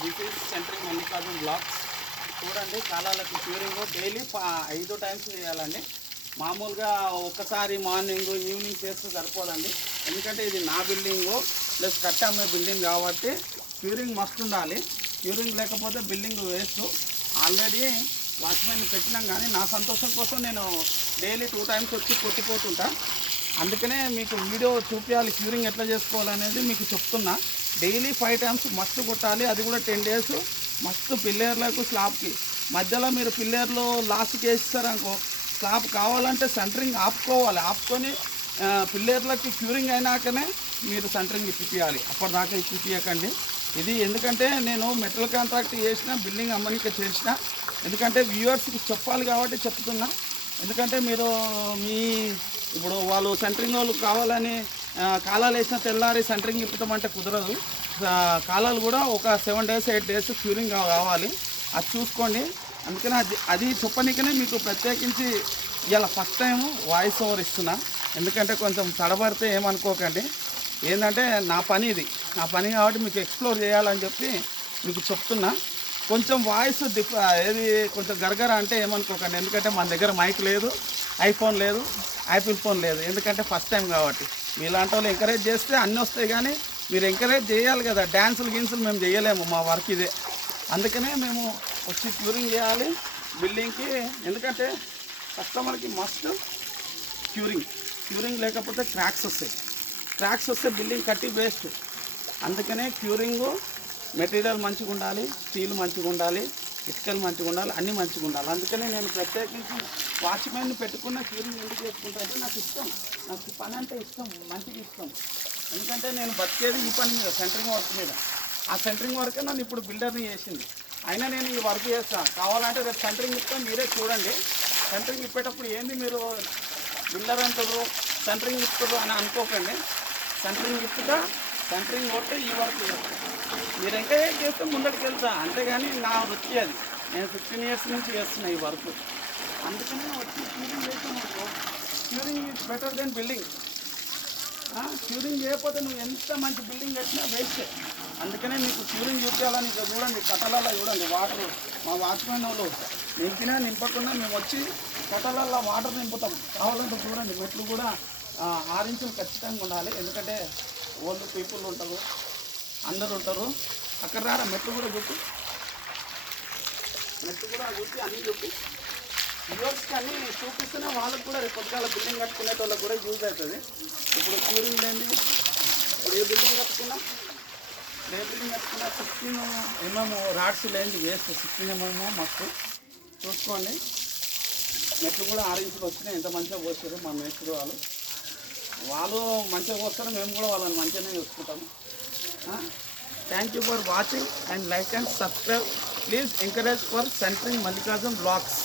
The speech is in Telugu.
This is centring Mallikarjun blocks. చూడండి కాలాలకు క్యూరింగ్ డైలీ 5 టైమ్స్ చేయాలండి. మామూలుగా ఒక్కసారి మార్నింగ్ ఈవినింగ్ చేస్తే సరిపోదండి. ఎందుకంటే ఇది నా బిల్డింగు ప్లస్ కట్టి అమ్మే బిల్డింగ్ కాబట్టి క్యూరింగ్ మస్ట్ ఉండాలి. క్యూరింగ్ లేకపోతే బిల్డింగ్ వేస్ట్. ఆల్రెడీ వాచ్మెన్ పెట్టినాం, కానీ నా సంతోషం కోసం నేను డైలీ 2 టైమ్స్ వచ్చి కొట్టిపోతుంటా. అందుకనే మీకు వీడియో చూపించాలి క్యూరింగ్ ఎట్లా చేసుకోవాలనేది మీకు చెప్తున్నా. డైలీ 5 టైమ్స్ మస్తు కొట్టాలి, అది కూడా 10 డేస్ మస్తు పిల్లర్లకు స్లాబ్కి మధ్యలో. మీరు పిల్లర్లు లాస్ట్కి వేస్తారనుకో స్లాబ్ కావాలంటే సెంటరింగ్ ఆపుకొని పిల్లర్లకి క్యూరింగ్ అయినాకనే మీరు సెంటరింగ్ ఇప్పియాలి. అప్పటిదాకా ఇప్పియకండి. ఇది ఎందుకంటే నేను మెటల్ కాంట్రాక్ట్ చేసిన, బిల్డింగ్ అమ్మనిక చేసిన, ఎందుకంటే వ్యూవర్స్కి చెప్పాలి కాబట్టి చెప్తున్నా. ఎందుకంటే మీరు ఇప్పుడు వాళ్ళు సెంటరింగ్ వాళ్ళు కావాలని కాలాలు వేసిన తెల్లారి సెంటరింగ్ ఇప్పుతామంటే కుదరదు. కాలాలు కూడా ఒక 7 డేస్ 8 డేస్ క్యూరింగ్ కావాలి, అది చూసుకోండి. అందుకని అది చెప్పనికనే మీకు ప్రత్యేకించి ఇలా ఫస్ట్ టైం వాయిస్ ఓవర్ ఇస్తున్నా. ఎందుకంటే కొంచెం తడబడితే ఏమనుకోకండి. ఏంటంటే నా పని కాబట్టి మీకు ఎక్స్ప్లోర్ చేయాలని చెప్పి మీకు చెప్తున్నా. కొంచెం వాయిస్ ఏది కొంచెం గరగర అంటే ఏమనుకోకండి. ఎందుకంటే మన దగ్గర మైక్ లేదు, ఐఫోన్ లేదు, యాపిల్ ఫోన్ లేదు. ఎందుకంటే ఫస్ట్ టైం కాబట్టి మీలాంటి వాళ్ళు ఎంకరేజ్ చేస్తే అన్నీ వస్తాయి, కానీ మీరు ఎంకరేజ్ చేయాలి కదా. డ్యాన్సులు గిన్సులు మేము చేయలేము, మా వర్క్ ఇదే. అందుకనే మేము వచ్చి క్యూరింగ్ చేయాలి బిల్డింగ్కి. ఎందుకంటే కస్టమర్కి మస్ట్ క్యూరింగ్ లేకపోతే క్రాక్స్ వస్తే బిల్డింగ్ కట్టి వేస్ట్. అందుకనే క్యూరింగు మెటీరియల్ మంచిగా ఉండాలి, స్టీల్ మంచిగా ఉండాలి, ఇటుకలు మంచిగా ఉండాలి, అన్నీ మంచిగా ఉండాలి. అందుకనే నేను ప్రత్యేకించి వాచ్మెన్ని పెట్టుకున్న క్యూరింగ్ ఎందుకు చేసుకుంటా అంటే నాకు ఇష్టం. నాకు ఈ పని అంటే ఇష్టం, మంచిగా ఇష్టం. ఎందుకంటే నేను బతికేది ఈ పని మీద, సెంటరింగ్ వర్క్ మీద. ఆ సెంటరింగ్ వర్కే నన్ను ఇప్పుడు బిల్డర్ని చేసింది. అయినా నేను ఈ వర్క్ చేస్తాను. కావాలంటే రేపు సెంటరింగ్ ఇస్తాను, మీరే చూడండి. సెంటరింగ్ ఇప్పేటప్పుడు ఏంది మీరు బిల్డర్ అంటారు, సెంటరింగ్ ఇస్తారు అని అనుకోకండి. సెంటరింగ్ ఇప్పుతా, సెంటరింగ్ కొట్టి ఈ వర్క్ చేస్తాను. మీరు ఇంకా ఏం చేస్తే ముందరికి వెళ్తా, అంతేగాని నా వృత్తి అది. నేను 15 ఇయర్స్ నుంచి చేస్తున్నా ఈ వర్క్. అందుకనే వచ్చి క్యూరింగ్ చేసాను. Curing is better than building. Curing చేయకపోతే నువ్వు ఎంత మంచి బిల్డింగ్ కట్టినా వేస్ట్. అందుకనే మీకు క్యూరింగ్ చూపించాలని ఇక్కడ చూడండి, కట్టలలో చూడండి వాటర్. మా వాచ్మెన్ వాళ్ళు నింపకుండా మేము వచ్చి కట్టలలో వాటర్ నింపుతాం. కావాలంటే చూడండి, మెట్లు కూడా 6 ఇంచులు ఖచ్చితంగా ఉండాలి. ఎందుకంటే ఓల్డ్ పీపుల్ ఉంటారు, అందరు ఉంటారు. అక్కడ రారా మెట్లు కూడా చూపి అన్నీ చూపి వ్యూవర్స్కి అన్నీ చూపిస్తేనే వాళ్ళకి కూడా రేపు పొద్దుగాల బిల్డింగ్ కట్టుకునే వాళ్ళకి కూడా యూజ్ అవుతుంది. ఇప్పుడు క్యూరింగ్ లేని ఇప్పుడు ఏ బిల్డింగ్ కట్టుకున్నా 16 mm రాడ్స్ లేని వేస్ట్. 16 mm మస్తు చూసుకోండి. మెట్లు కూడా 6 ఇంచులు వచ్చినాయి. ఎంత మంచిగా పోస్తారు మా మేస్త్రి వాళ్ళు మంచిగా పోస్తారు, మేము కూడా వాళ్ళని మంచిగానే చూసుకుంటాము. Thank you for watching and like and subscribe. Please encourage for centering Mallikarjun blogs.